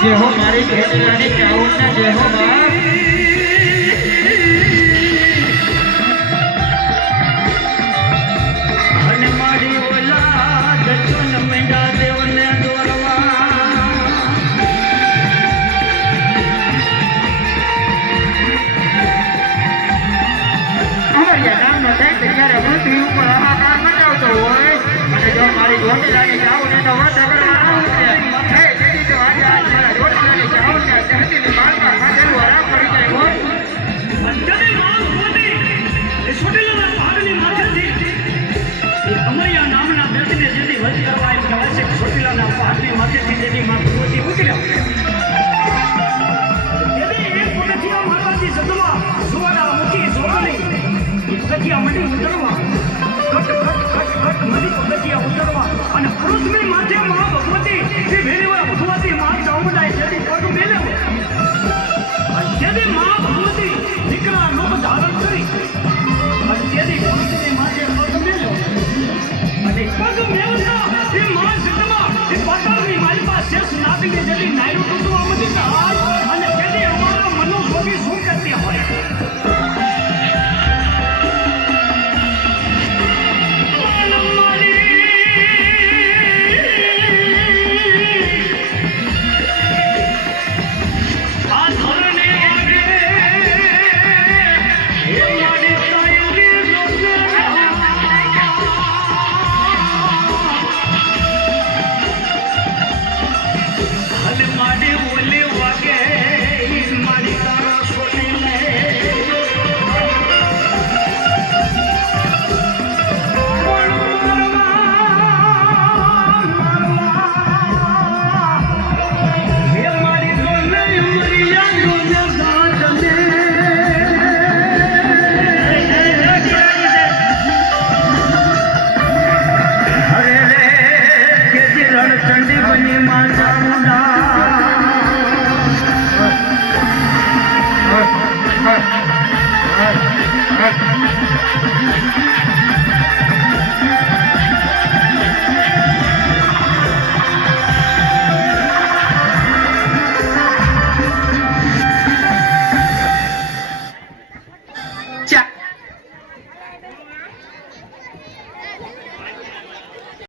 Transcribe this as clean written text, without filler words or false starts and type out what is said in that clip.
જે હો મારી ઘેટલાની ચાઉને જે હો બા અને મારી ઓલા દચન મેંડા દેવને દોરવા અમારી નામનો થાય ત્યારે પૃથ્વી ઉપર હાહાકાર મચાવતો હોય અને જો મારી ઘેટલાની ચાઉને તો વાત કરવા આવશે અને પૃથ્વી માથે મા ભગવતી જે ભેરીવા ભગવતી મા ચામુંડાઈ જેથી પગ મેલ્યો અને જેથી મા ભગવતી દીકરા રૂપ ધારણ કરી અને જેથી પૃથ્વી માથે પગ મેલ્યો અને પગ મેલતા એ મા જગમાં એ પાતાળની મારી પાસે શેષ નાગની જેથી નાયરું તૂટવા મળી જાય અને જેથી અમારા મનો ભોગી શું કરતી હોય ચંડી બની માતા મુંડા